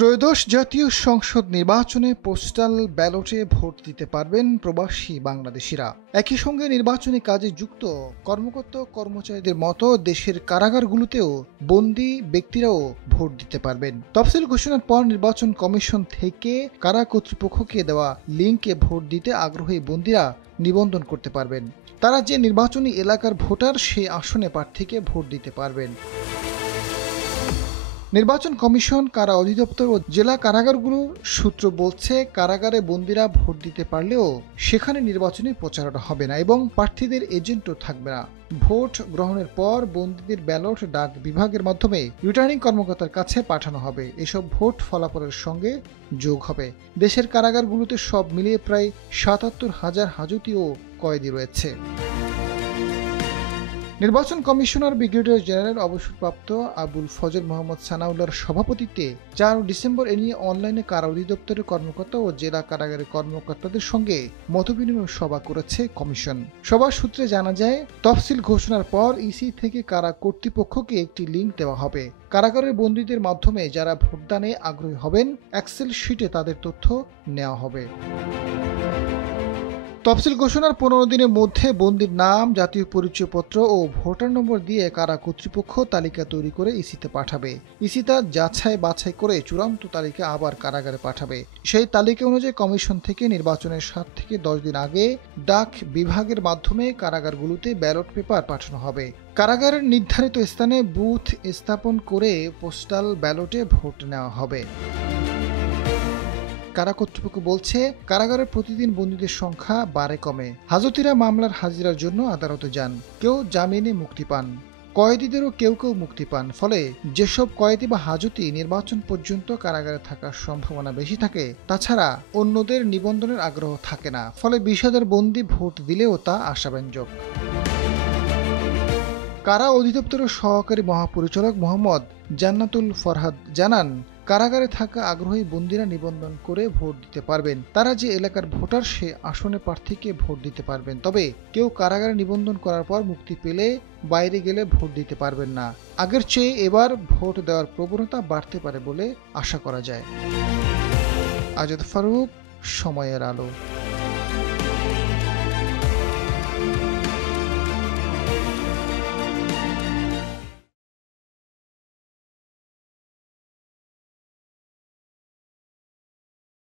ত্রয়োদশ জাতীয় সংসদ নির্বাচনে পোস্টাল ব্যালটে ভোট দিতে পারবেন প্রবাসী বাংলাদেশিরা। একই সঙ্গে নির্বাচনী কাজে যুক্ত কর্মকর্তা কর্মচারীদের মতো দেশের কারাগারগুলোতেও বন্দী ব্যক্তিরাও ভোট দিতে পারবেন। তফসিল ঘোষণার পর নির্বাচন কমিশন থেকে কারা কর্তৃপক্ষকে দেওয়া লিঙ্কে ভোট দিতে আগ্রহী বন্দীরা নিবন্ধন করতে পারবেন। তারা যে নির্বাচনী এলাকার ভোটার সে আসনে প্রার্থীকে ভোট দিতে পারবেন। নির্বাচন কমিশন, কারা অধিদপ্তর ও জেলা কারাগারগুলোর সূত্র বলছে, কারাগারে বন্দীরা ভোট দিতে পারলেও সেখানে নির্বাচনী প্রচারণা হবে না এবং প্রার্থীদের এজেন্টও থাকবে না। ভোট গ্রহণের পর বন্দীদের ব্যালট ডাক বিভাগের মাধ্যমে রিটার্নিং কর্মকর্তার কাছে পাঠানো হবে। এসব ভোট ফলাফলের সঙ্গে যোগ হবে। দেশের কারাগারগুলোতে সব মিলিয়ে প্রায় ৭৭,০০০ হাজতি ও কয়েদি রয়েছে। নির্বাচন কমিশনার ব্রিগেডিয়ার জেনারেল অবসরপ্রাপ্ত আবুল ফজল মোহাম্মদ সানাউল্লাহর সভাপতিত্বে ৪ ডিসেম্বর এ নিয়ে অনলাইনে কারা অধিদপ্তরের কর্মকর্তা ও জেলা কারাগারের কর্মকর্তাদের সঙ্গে মতবিনিময় সভা করেছে কমিশন। সভার সূত্রে জানা যায়, তফসিল ঘোষণার পর ইসি থেকে কারা কর্তৃপক্ষকে একটি লিঙ্ক দেওয়া হবে। কারাগারের বন্দীদের মাধ্যমে যারা ভোটদানে আগ্রহী হবেন, এক্সেল শিটে তাদের তথ্য নেওয়া হবে। তফসিল ঘোষণার ১৫ দিনের মধ্যে বন্দীর নাম, জাতীয় পরিচয়পত্র ও ভোটার নম্বর দিয়ে কারা কর্তৃপক্ষ তালিকা তৈরি করে ইসিতে পাঠাবে। ইসি তা যাচাই বাছাই করে চূড়ান্ত তালিকা আবার কারাগারে পাঠাবে। সেই তালিকা অনুযায়ী কমিশন থেকে নির্বাচনের ৭ থেকে ১০ দিন আগে ডাক বিভাগের মাধ্যমে কারাগারগুলোতে ব্যালট পেপার পাঠানো হবে। কারাগারের নির্ধারিত স্থানে বুথ স্থাপন করে পোস্টাল ব্যালটে ভোট নেওয়া হবে। কারা কর্তৃপক্ষ বলছে, কারাগারের প্রতিদিন বন্দীদের সংখ্যা বাড়ে কমে। হাজতিরা মামলার হাজিরার জন্য আদালতে যান, কেউ জামিনে মুক্তি পান, কয়েদিদেরও কেউ কেউ মুক্তি পান। ফলে যেসব কয়েদি বা হাজতি নির্বাচন পর্যন্ত কারাগারে থাকার সম্ভাবনা বেশি থাকে, তাছাড়া অন্যদের নিবন্ধনের আগ্রহ থাকে না। ফলে ২০,০০০ বন্দী ভোট দিলেও তা আশাব্যঞ্জক। কারা অধিদপ্তরের সহকারী মহাপরিচালক মোহাম্মদ জান্নাতুল ফরহাদ জানান, কারাগারে থাকা আগ্রহী বন্দীরা নিবন্ধন করে ভোট দিতে পারবেন। তারা যে এলাকার ভোটার সে আসনে প্রার্থীকে ভোট দিতে পারবেন। তবে কেউ কারাগারে নিবন্ধন করার পর মুক্তি পেলে বাইরে গেলে ভোট দিতে পারবেন না। আগের চেয়ে এবার ভোট দেওয়ার প্রবণতা বাড়তে পারে বলে আশা করা যায়। আজাদ ফারুক, সময়ের আলো।